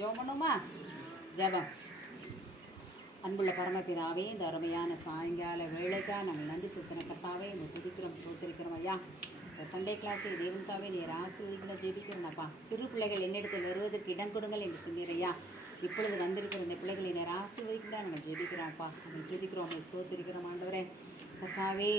ஜெபம் பண்ணுமா ஜெபம். அன்புள்ள பரமபிதாவே இந்த அருமையான சாயங்கால வேலைக்காக நாங்கள் நன்றி சுத்தன கத்தாவே இந்த துதிக்கிறோம் ஸ்தோத்திரிக்கிறோம் ஐயா. இந்த சண்டே கிளாஸை தேவன்காவே நீர் ஆசீர்வதிக்கணும் ஜெபிக்கிறோம்ப்பா சிறு பிள்ளைகள் என்னிடத்தில் வருவதற்கு இடம் கொடுங்கள் என்று சொன்னீரையா இப்பொழுது வந்திருக்கிற இந்த பிள்ளைகளை நேர் ஆசீர்வதிக்கணும் நாங்கள் ஜெபிக்கிறோம்ப்பா நாங்கள் துதிக்கிறோம் உங்களை ஸ்தோத்திருக்கிறோம் ஆண்டவரே. கத்தாவே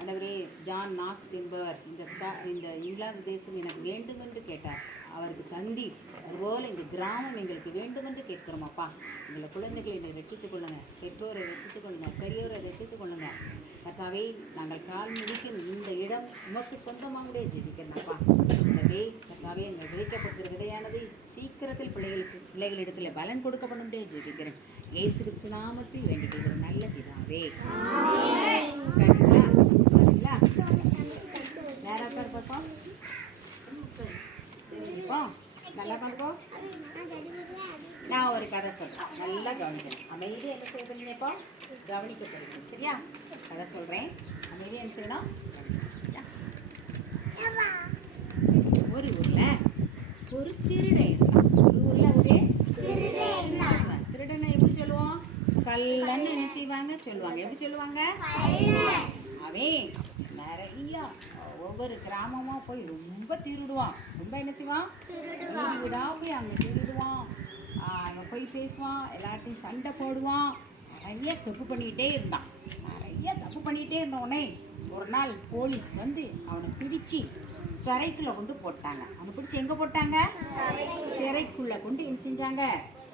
ஆண்டவரே ஜான் நாக்ஸ் என்பவர் இந்த ஸ்டா இந்த இங்கிலாந்து தேசம் எனக்கு வேண்டும் என்று கேட்டார். அவருக்கு தந்தி. அதுபோல் இந்த கிராமம் எங்களுக்கு வேண்டும் என்று கேட்கிறோம் அப்பா எங்களை குழந்தைகளை என்னை ரட்சித்துக் கொள்ளுங்க. பெற்றோரை ரட்சித்துக் கொள்ளுங்க. பெரியோரை ரட்சித்துக் கொள்ளுங்க. கத்தாவே நாங்கள் கால் முடிக்கும் இந்த இடம் உமக்கு சொந்தமாகவே ஜெபிக்கிறோம் அப்பா எனவே கத்தாவே எங்கள் விதைக்கப்பட்டிருக்கிற விதையானது சீக்கிரத்தில் பிள்ளைகளுக்கு பிள்ளைகளிடத்தில் பலன் கொடுக்கப்படும் ஜெபிக்கிறேன். இயேசு நாமத்தில் வேண்டிக் நல்ல பிதாவே? வேற பார்ப்போம் நல்லா பார்ப்போம் நான் ஒரு கதை சொல்கிறேன் நல்லா கவனிக்கணும். அமைதியாக என்ன செய்ய போறீங்க இப்போ? கவனிக்க போறீங்க சரியா? கதை சொல்கிறேன் அமைதியாக என்ன செய்யணும் ஒரு ஊரில் ஒரு திருடன் ஒரு ஊரில் ஒரு திருடனை எப்படி சொல்லுவோம்? கல்லன்னு என்ன செய்வாங்க? சொல்லுவாங்க. எப்படி சொல்லுவாங்க? அவன் நிறையா ஒவ்வொரு கிராமமா போய் ரொம்ப திருடுவான். ரொம்ப என்ன செய்வான்? வீடு வீடா போய் அங்கே திருடுவான். அங்கே போய் பேசுவான். எல்லார்ட்டையும் சண்டை போடுவான். நிறைய தப்பு பண்ணிக்கிட்டே இருந்தான். நிறைய தப்பு பண்ணிக்கிட்டே இருந்தவனே ஒரு நாள் போலீஸ் வந்து அவனை பிடிச்சு சிறைக்குள்ள கொண்டு போட்டாங்க. அவனை பிடிச்சி எங்கே போட்டாங்க? சிறைக்குள்ள கொண்டு என்ன செஞ்சாங்க?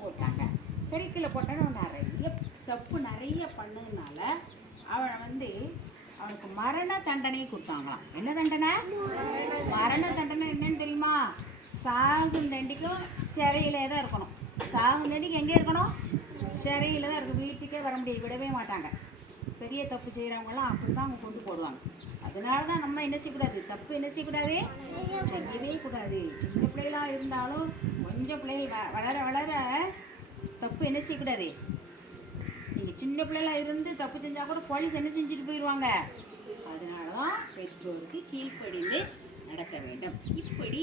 போட்டாங்க. சிறைக்குள்ள போட்டாங்க அவன் நிறைய தப்பு நிறைய பண்ணதுனால அவனை வந்து அவனுக்கு மரண தண்டனை கொடுத்தாங்களாம். என்ன தண்டனை? மரண தண்டனை என்னன்னு தெரியுமா? சாகும் தண்டிக்கும் சிறையிலே தான் இருக்கணும். சாகும் தண்டிக்கு எங்கே இருக்கணும்? சிறையில் தான் இருக்கும். வீட்டுக்கே வர முடியாது. விடவே மாட்டாங்க. பெரிய தப்பு செய்கிறவங்களாம் அப்படி தான் அவங்க கொண்டு போடுவாங்க. அதனால தான் நம்ம என்ன செய்யக்கூடாது? தப்பு என்ன செய்யக்கூடாது? செய்யவே கூடாது. சின்ன பிள்ளைகளாக இருந்தாலும் கொஞ்சம் பிள்ளைகள் வ- வளர வளர தப்பு என்ன செய்யக்கூடாது? நீங்கள் சின்ன பிள்ளைலாம் இருந்து தப்பு செஞ்சால் கூட போலீஸ் என்ன செஞ்சுட்டு போயிடுவாங்க அதனால தான் பெற்றோருக்கு கீழ்ப்படிந்து நடக்க வேண்டும். இப்படி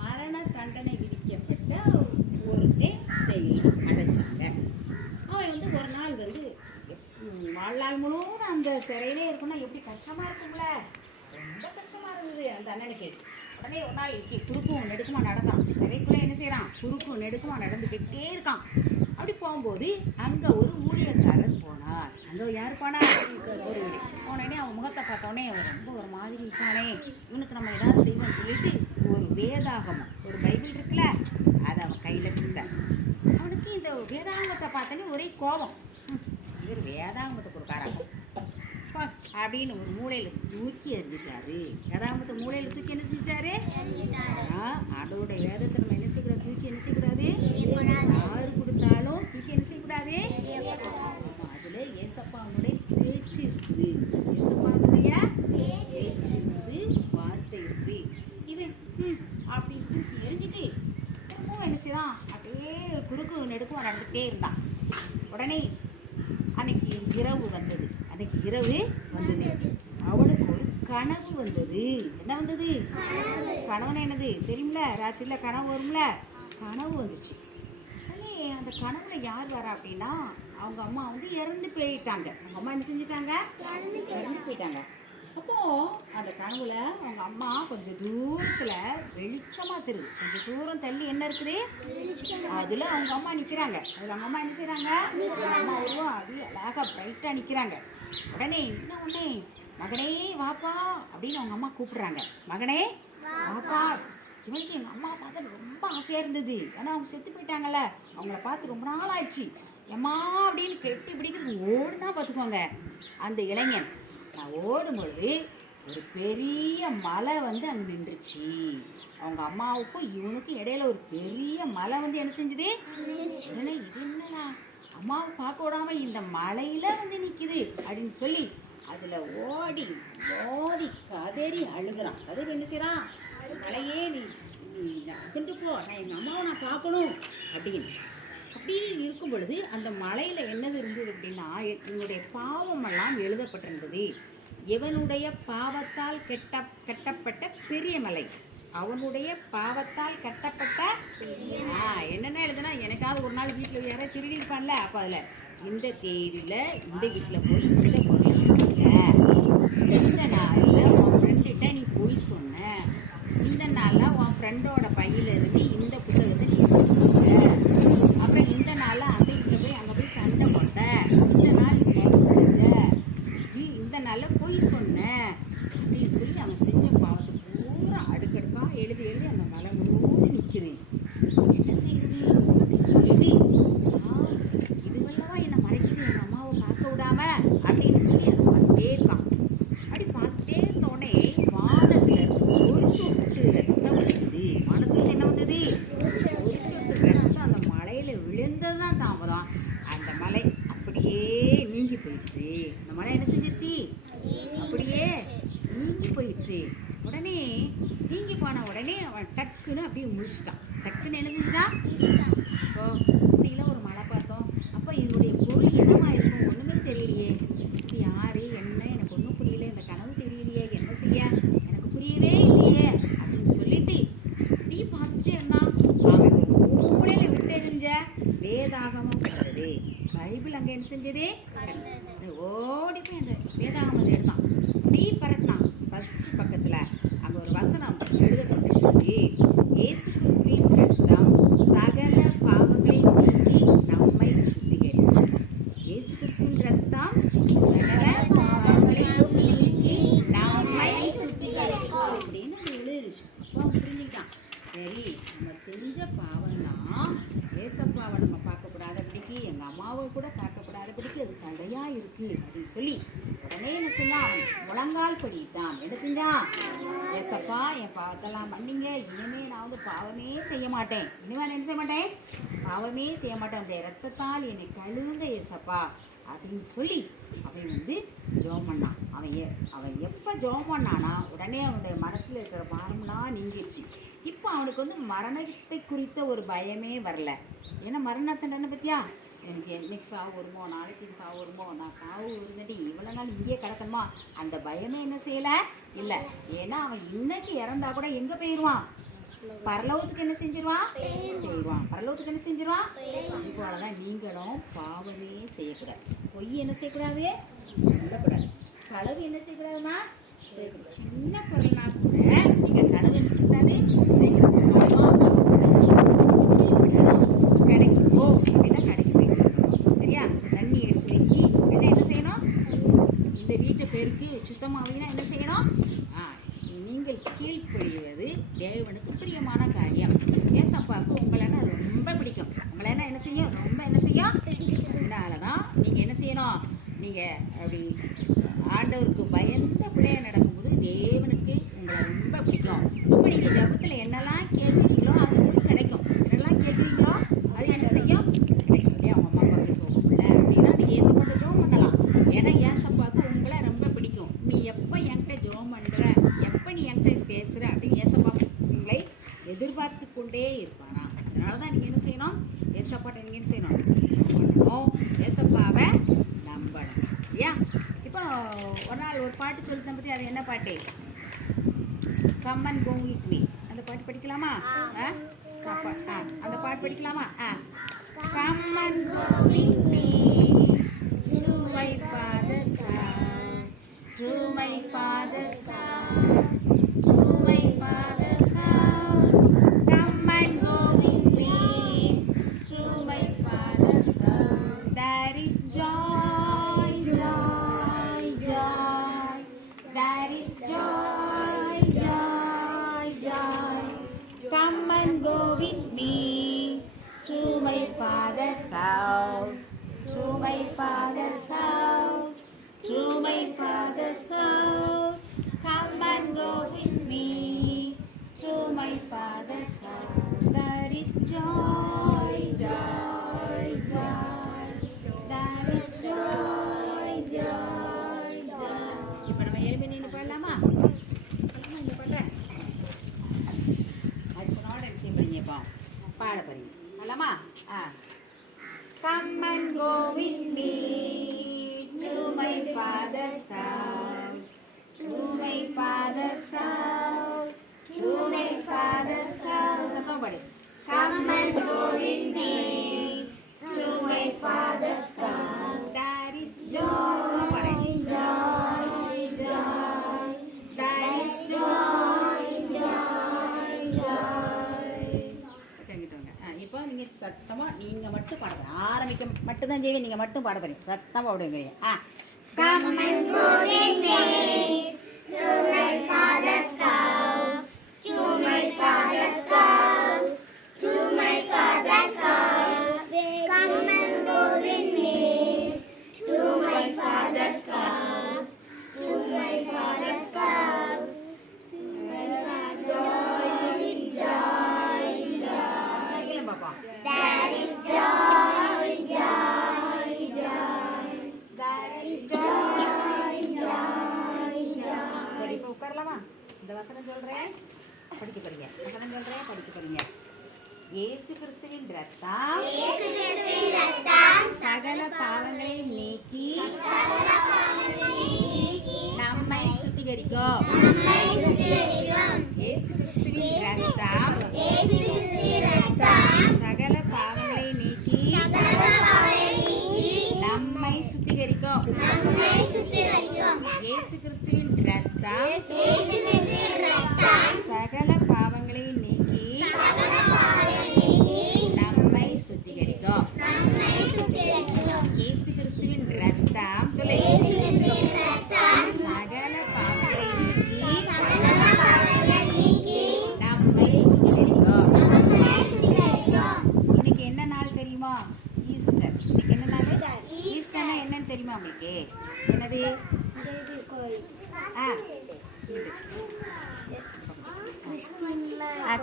மரண தண்டனை விதிக்கப்பட்ட ஒருத்தே ஜெயிலில் அடைச்சாங்க. அவன் வந்து ஒரு நாள் வந்து வாழ்நாள் முழுவதும் அந்த சிறையிலே இருக்கணும்னா எப்படி கஷ்டமாக இருக்கும்ல? ரொம்ப கஷ்டமாக இருந்தது. அந்த அண்ணனுக்கு உடனே ஒரு நாள் இப்படி குறுக்கும் நெடுக்குமா நடக்கான். சிறைக்குள்ள என்ன செய்கிறான் குறுக்கும் நெடுக்குமா நடந்து போயிட்டே இருக்கான். அப்படி போகும்போது அங்கே ஒரு ஊழியக்காரர் போனார். அங்கே யார் போனார் ஒரு போனோடனே அவன் முகத்தை பார்த்தோடனே அவன் ரொம்ப ஒரு மாதிரி இருக்கானே. இவனுக்கு நம்ம ஏதாவது செய்வோம்னு சொல்லிட்டு ஒரு வேதாகமம் ஒரு பைபிள் இருக்குல்ல அதை அவன் கையில் கொடுத்தார். அவனுக்கு இந்த வேதாகமத்தை பார்த்தோன்னே ஒரே கோபம். இவர் வேதாகமத்தை கொடுக்காராங்க அப்பா, அப்படின்னு ஒரு மூலையில தூக்கி எறிஞ்சிட்டாரு. வேதாகமத்தை மூலையில தூக்கி என்ன செஞ்சிட்டாரு? அதோடைய வேதத்தை நம்ம என்ன செய்யக்கூடாது? தூக்கி என்ன செய்யக்கூடாது? யாரு கொடுத்தாலும் தூக்கி என்ன செய்யக்கூடாது? அதுல ஏசப்பாவுடைய பேச்சு இருக்குது ஏசப்பாவுடைய பேச்சு. இருக்குது வார்த்தை இருக்குது இவன் அப்படி தூக்கி எரிஞ்சிட்டு திரும்பவும் என்ன செய்தான்? அப்படியே குறுக்கு நெடுக்கும் நடந்துகிட்டே இருந்தான். உடனே அன்னைக்கு இரவு வந்தது அன்னைக்கு இரவு வந்தது அவனுக்கு ஒரு கனவு வந்தது என்ன வந்தது கனவுனா என்னது? தெரியுமில ராத்திரில கனவு வரும்ல? கனவு வந்துச்சு. அந்த கனவுல யார் வரா அப்படின்னா அவங்க அம்மா வந்து இறந்து போயிட்டாங்க. அவங்க அம்மா என்ன செஞ்சுட்டாங்க? இறந்து போயிட்டாங்க. அப்போ அந்த கனவுல அவங்க அம்மா கொஞ்சம் தூரத்துல வெளிச்சமா தெரியுது. கொஞ்சம் தூரம் தள்ளி என்ன இருக்குது? அதுல அவங்க அம்மா நிக்கிறாங்க. அதுல அவங்க அம்மா என்ன செய்கிறாங்க அம்மா உருவம் அப்படியே அழகா பிரைட்டா நிக்கிறாங்க. உடனே என்ன உடனே மகனே வாப்பா அப்படின்னு அவங்க அம்மா கூப்பிடுறாங்க. மகனே வாப்பா. இவனுக்கு எங்க அம்மா பார்த்தா ரொம்ப ஆசையா இருந்தது. ஏன்னா அவங்க செத்து போயிட்டாங்கல்ல. அவங்கள பார்த்து ரொம்ப நாள் ஆச்சு எம்மா அப்படின்னு கெட்டி பிடிக்கிறது ஓடுனா பார்த்துக்கோங்க. அந்த இளைஞன் நான் ஓடும்பொழுது ஒரு பெரிய மலை வந்து அங்கே நின்றுச்சு. அவங்க அம்மாவுக்கும் இவனுக்கும் இடையில ஒரு பெரிய மலை வந்து என்ன செஞ்சது? இது என்னடா அம்மாவை பார்க்க விடாம இந்த மலையில வந்து நிக்குது அப்படின்னு சொல்லி அதில் ஓடி ஓடி கதறி அழுகுறான். கதறி என்ன செய்கிறான் மலையே நீ நீ போ. நான் எங்கள் அம்மாவை நான் பார்க்கணும். அப்படின்னு. அப்படி இருக்கும் பொழுது அந்த மலையில் என்னது இருந்தது அப்படின்னா என்னுடைய பாவமெல்லாம் எழுதப்பட்டிருந்தது. எவனுடைய பாவத்தால் கெட்ட கட்டப்பட்ட பெரிய மலை. அவனுடைய பாவத்தால் கட்டப்பட்ட என்னென்ன எழுதுனா எனக்காவது ஒரு நாள் வீட்டில் யாராவது திருடி இருப்பான்ல அப்போ அதில் இந்த தேதியில் இந்த வீட்டில் போய் இந்த நாளில் உன் ஃப்ரெண்டுகிட்ட நீ போய் சொன்ன இந்த நாளில் உன் ஃப்ரெண்டோட பையிலிருந்து இந்த புத்தகத்தை நீ எடுத்துக்கிட்ட அப்புறம் இந்த நாளில் அந்த வீட்டில் போய் அங்கே போய் சண்டை போட்ட இந்த நாள் நீ படிச்ச நீ இந்த நாளில் போய் சொன்ன அப்படின்னு சொல்லி அவன் செஞ்ச பாவத்தை பூரா அடுக்கடுக்காக எழுதி எழுதி அந்த மலை முழுவதும் நிற்கிறேன் என்ன செய்யுது அப்படின்னு சொல்லிட்டு "ஆ, இதுவல்லவா என்னை மறைக்குது எங்கள் அம்மாவை பார்க்க விடாம அப்படின்னு சொல்லி அதை பார்த்துட்டே இருக்கான் அப்படி பார்த்துட்டே இருந்தோடனே வானத்துல இருந்து ஒரு சொட்டு ரத்தம் வந்தது வானத்துல இருந்து என்ன வந்தது ஒரு சொட்டு ரத்தம் அந்த மலையில விழுந்தது தான் தாமதம் அந்த மலை அப்படியே நீங்கி போயிடுச்சு அந்த மலை என்ன செஞ்சிருச்சு அப்படியே நீங்கி போயிடுச்சு உடனே நீங்கி போன உடனே அவன் டக்குன்னு அப்படியே முழிச்சிட்டான் டக்குன்னு என்ன செஞ்சுட்டான் இப்போ இப்படிலாம் ஒரு மழை பார்த்தோம் அப்போ இதனுடைய பொருள் என்னவா இருக்கும் ஒன்றுமே தெரியலையே இது யாரு என்ன எனக்கு ஒன்றும் புரியல இந்த கனவு தெரியலையே இல்லையா? எனக்கு புரியவே இல்லையே அப்படின்னு சொல்லிட்டு அப்படியே பார்த்துட்டே இருந்தான். அவன் ஒரு மூலையில் விட்டெறிஞ்ச வேதாகமம் கிடந்தது பைபிள் அங்கே என்ன செஞ்சதே ஓடி போய் அந்த வேதாகமத்தை எடுத்தான் இப்படி பரட்டினான் ஃபர்ஸ்ட் பக்கத்தில் அங்கே ஒரு வசனம் எழுதப்பட்டிருந்தது இயேசு கிறிஸ்துவின் ரத்தம் சகல பாவங்களையும் நீக்கி நம்மை சுத்திகரிக்கும் இயேசு கிறிஸ்துவின் ரத்தம் சகல பாவங்களையும் நீக்கி நம்மை சுத்திகரிக்கும் அப்படின்னு அது எழுதிருச்சு அப்போ அவன் புரிஞ்சுக்கிட்டான் சரி நம்ம செஞ்ச பாவம்லாம் ஏசப்பாவை நம்ம பார்க்கக்கூடாதபடிக்கு எங்கள் அம்மாவை கூட பார்க்கக்கூடாதபடிக்கு அது தடையாக இருக்குது அப்படின்னு சொல்லி உடனே என்ன செஞ்சான் அவன் முழங்கால் படிட்டான் என்ன செஞ்சான் ஏசப்பா என் பாவத்தெல்லாம் பண்ணீங்க இனிமே நான் வந்து பாவமே செய்ய மாட்டேன். இனிமே நான் என்ன செய்ய மாட்டேன்? பாவமே செய்ய மாட்டேன். அந்த ரத்தத்தால் என்னை கழுவுங்க ஏசப்பா அப்படின்னு சொல்லி அவன் வந்து ஜெபம் பண்ணான். அவன் அவன் எப்போ ஜோம் பண்ணானா உடனே அவனுடைய மனசில் இருக்கிற பாரம்லாம் நீங்கிடுச்சு இப்போ அவனுக்கு வந்து மரணத்தை குறித்த ஒரு பயமே வரல. ஏன்னா மரணத்தண்டனை பற்றியா எனக்கு என்னைக்கு சாவு வருமோ நாளைக்கு சாவு வருமோ நான் சாவு வருந்தடி இவ்வளோ நாள் இங்கேயே கிடக்கணுமா? அந்த பயமே என்ன செய்யலை? இல்லை. ஏன்னா அவன் இன்னைக்கு இறந்தா கூட எங்கே போயிடுவான் பரலோகத்துக்கு என்ன செஞ்சிருவான்? போயிடுவான் பரலோகத்துக்கு என்ன செஞ்சிருவான்? போலதான் நீங்களும் பாவமே செய்யக்கூடாது. பொய் என்ன செய்யக்கூடாது? சொல்லக்கூடாது. களவு என்ன செய்யக்கூடாதுன்னா சின்ன குரல்னா கூட நீங்கள் களவு என்ன செய்யக்கூடாது செய்யக்கூடாது. கடைக்கு போ அப்படின்னா கடைக்கு போய்க்கணும் சரியா தண்ணி எடுத்து வைக்கி என்ன என்ன செய்யணும் இந்த வீட்டை பெருக்கி சுத்தமாகனா என்ன செய்யணும் ஆ நீங்கள் கீழ்ப்படிவது தேவனுக்கு பிரியமான காரியம் ஏசப்பாவுக்கு உங்களைன்னா ரொம்ப பிடிக்கும் உங்களை என்ன என்ன செய்யும் ரொம்ப அதனால தான் நீங்கள் என்ன செய்யணும் நீங்கள் அப்படி ஆண்டவருக்கு பயந்த பிள்ளைய நடக்கும்போது தேவனுக்கு உங்களை ரொம்ப பிடிக்கும். இப்போ நீங்கள் ஜபத்தில் என்னெல்லாம் கேட்குறீங்களோ அது உங்களுக்கு கிடைக்கும். என்னெல்லாம் கேட்குறீங்களோ அது என்ன செய்யும்? கிடைக்கும் இல்லையா அவங்க அம்மா அப்பாவுக்கு சோகம் இல்லை அப்படின்னா நீங்கள் ஏசப்பாட்ட ஜோம் பண்ணலாம். ஏன்னா ஏசப்பாவுக்கு உங்களை ரொம்ப பிடிக்கும். நீ எப்போ என்கிட்ட ஜோம் பண்ணுற எப்போ நீ என்கிட்ட பேசுகிற அப்படின்னு ஏசப்பா உங்களை எதிர்பார்த்து கொண்டே இருப்பானா அதனால தான் நீங்கள் என்ன செய்யணும்? ஏசப்பாட்ட நீங்கள் என்ன செய்யணும் பண்ணணும் ஏசப்பாவை நம்பணும் இல்லையா இப்போ ஒரு நாள் ஒரு பாட்டு சொல்லிட்டேன் பற்றி அது என்ன பாட்டு? கம்மன் கோங்கிட் மீ அந்த பாட்டு படிக்கலாமா? ஆ? அந்த பாட்டு படிக்கலாமா? ஆ. கம்மன் கோவிங் மீ to my father's house. To my father's house. There is joy, joy, joy. There is joy, joy, joy. இப்போ நம்ம எழுப்பி நின்று பாடலாமா பாடலாமா இந்த பாட்டை அடுத்த நாள் என்ன இப்போ பாட போறீங்க பாடலாமா ஆ Come and go with me to my father's house, to my father's house, பாடு. Come and go with me to my father's house. There is joy. பாடு. Joy, joy. There is joy, joy, joy. இப்போ நீங்க சத்தமா நீங்க மட்டும் பாட போறீங்க ஆரம்பிக்க மட்டும் தான் செய்வீங்க நீங்க மட்டும் பாட போறீங்க சத்தமா பாடுவீங்க ஆ இந்த வசனம் சொல்றேன். படிக்க போறீங்க வசனம் சொல்றேன் படிக்க போறீங்க இயேசு கிறிஸ்துவின் ரத்தம் இயேசு கிறிஸ்துவின் ரத்தம் சகல பாவங்களை நீக்கி. சகல பாவங்களை நீக்கி. நம்மை சுத்திகரிக்கும். இயேசு கிறிஸ்துவின் ரத்தம் இயேசு கிறிஸ்துவின் ரத்தம் சகல பாவங்களை நீக்கி. சகல பாவங்களை நீக்கி. நம்மை சுத்திகரிக்கும் நம்மை சுத்திகரிக்கும். இயேசு கிறிஸ்துவின் ரத்தம் இயேசு கிறிஸ்துவின் ரத்தம் சகல பாவங்களை நீக்கி நம்மை சுத்திகரிக்கும். இயேசு கிறிஸ்துவின் ரத்தம் சொல்லு. சகல பாவங்களை நீக்கி நம்மை சுத்திகரிக்கும். இன்னைக்கு என்ன நாள் தெரியுமா? ஈஸ்டர். இன்னைக்கு என்ன நாள்? ஈஸ்டர். ஈஸ்டர்னா என்னன்னு தெரியுமா உங்களுக்கு? என்னது. ஆ,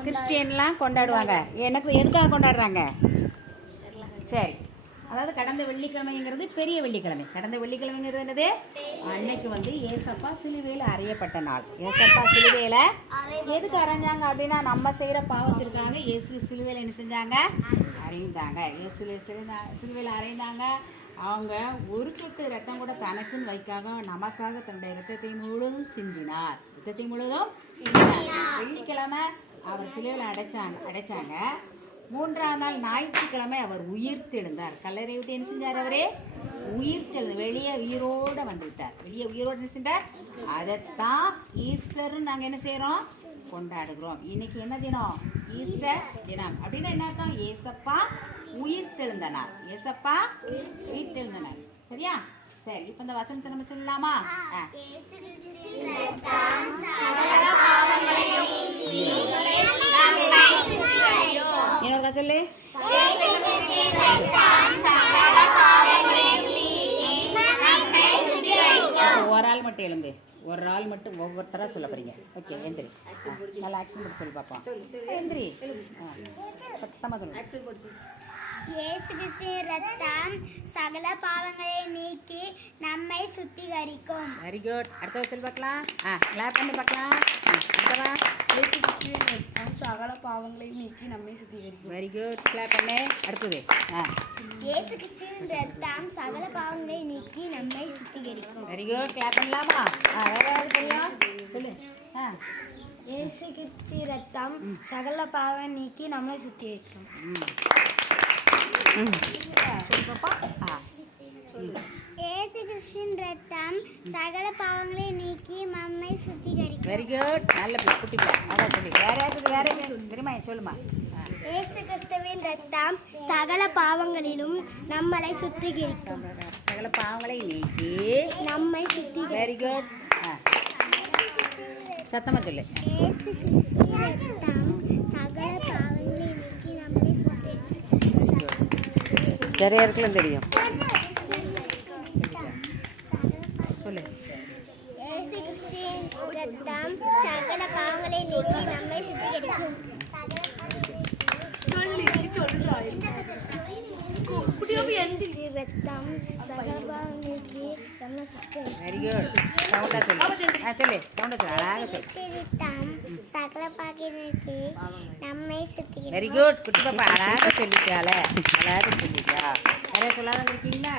கிறிஸ்டியன்லாம் கொண்டாடுவாங்க. எனக்கு எதுக்காக கொண்டாடுறாங்க? சரி. அதாவது கடந்த வெள்ளிக்கிழமைங்கிறது பெரிய வெள்ளிக்கிழமை. கடந்த வெள்ளிக்கிழமைங்கிறது என்னது? அன்னைக்கு வந்து ஏசப்பா சிலுவையில் அறையப்பட்ட நாள். ஏசப்பா சிலுவையில் எதுக்கு அரைஞ்சாங்க அப்படின்னா நம்ம செய்கிற பாவத்திற்காக இயேசு சிலுவையில் என்ன செஞ்சாங்க? அறைந்தாங்க. இயேசு சிலுவையில் அறைந்தாங்க. அவங்க ஒரு சொட்டு ரத்தம் கூட தனக்குன்னு வைக்காக நமக்காக தன்னுடைய ரத்தத்தை முழுவதும் சிந்தினார். ரத்தத்தை முழுவதும் வெள்ளிக்கிழமை அவர் சிலுவையில் அடைச்சாங்க அடைச்சாங்க. மூன்றாம் நாள் ஞாயிற்றுக்கிழமை அவர் உயிர்த்தெழுந்தார். கல்லறை விட்டு என்ன செஞ்சார் அவரே? உயிர்த்தெழுந்து வெளியே உயிரோடு வந்துவிட்டார். வெளியே உயிரோடு என்ன செஞ்சார்? அதைத்தான் ஈஸ்டர்னு நாங்கள் என்ன செய்கிறோம் கொண்டாடுகிறோம். இன்னைக்கு என்ன தினம்? ஈஸ்டர் தினம். அப்படின்னா என்ன அர்த்தம் ஏசப்பா உயிர்த்தெழுந்த நாள் ஏசப்பா உயிர்த்தெழுந்த நாள் சரியா? சரி இப்போ இந்த வசனத்தை நம்ம சொல்லலாமா. இன்னொருக்கா சொல்லு. ஒரு ஆள் மட்டும் எழும்பு. ஒரு ஆள் மட்டும் ஒவ்வொருத்தரா சொல்ல போறீங்க. ஓகே எந்திரி நல்லா ஆக்ஷன் போட்டு சொல்லு பாப்போம். எந்திரி ஆ, சத்தமா சொல்லு இயேசு கிறிஸ்துவின் ரத்தம் சகல பாவங்களை நீக்கி நம்மை சுத்திகரிக்கும். வெரி குட் அடுத்த சொல்லி பார்க்கலாம். ஆ கிளாப் பண்ணி பார்க்கலாம். அடுத்தவா? இயேசு கிறிஸ்துவின் ரத்தம் சகல பாவங்களை நீக்கி நம்மை சுத்திகரிக்கும். வெரி குட் கிளாப் பண்ணு. அடுத்தது. ஆ. இயேசு கிறிஸ்துவின் ரத்தம் சகல பாவங்களை நீக்கி நம்மை சுத்திகரிக்கும். வெரி குட் கிளாப் பண்ணலாமா? ஆ வேற யாராவது தெரியும் சொல்லு. ஆ. இயேசு கிறிஸ்து ரத்தம் சகல பாவம் நீக்கி நம்மை சுத்திகரிக்கும். இயேசு கிறிஸ்துவின் ரத்தம் சகல பாவங்களை நீக்கி நம்மை சுத்திகரிக்கும். வெரி குட் நல்ல குட்டி அதான் சொல்லி. வேற யாருக்கு வேற தெரியுமா சொல்லுமா இயேசு கிறிஸ்துவின் ரத்தம் சகல பாவங்களிலும் நம்மளை சுத்திகரிக்கும். சகல பாவங்களை நீக்கி நம்மை சுத்திகரிக்கும். வெரி குட் சத்தமா சொல்லு. இயேசு கிறிஸ்துவின் ரத்தம் சகல பாவங்களை நீக்கி நம்மை சுத்திகரிக்கும் நிறைய இருக்கலாம் தெரியும் சொல்லு இயேசு கிறிஸ்துவின் ரத்தம் சகல பாவங்களை நீக்கி நம்மை சுத்திகரிக்கும் ரத்தம் சகல பாவம் நீக்கி நம்மை சுத்திகரிக்கும் வெரி குட் சவுண்டா சொல்லு ஆ சொல்லு சவுண்டா சொல்லு அழகாக சொல்லு சகல நீக்கி நம்மை சுத்திகரிக்கும் வெரி குட் குட்டி பாப்பா அழகாக சொல்லிட்டால அழகாக சொல்லிட்டா நிறைய சொல்லாத இருக்கீங்களா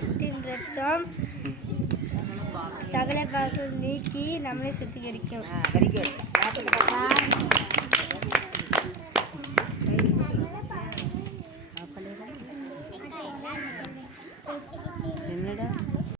சொல்லு ரத்தம் சகல பாவங்கள் நீக்கி நம்மளை சுத்திகரிக்கும் வெரி குட்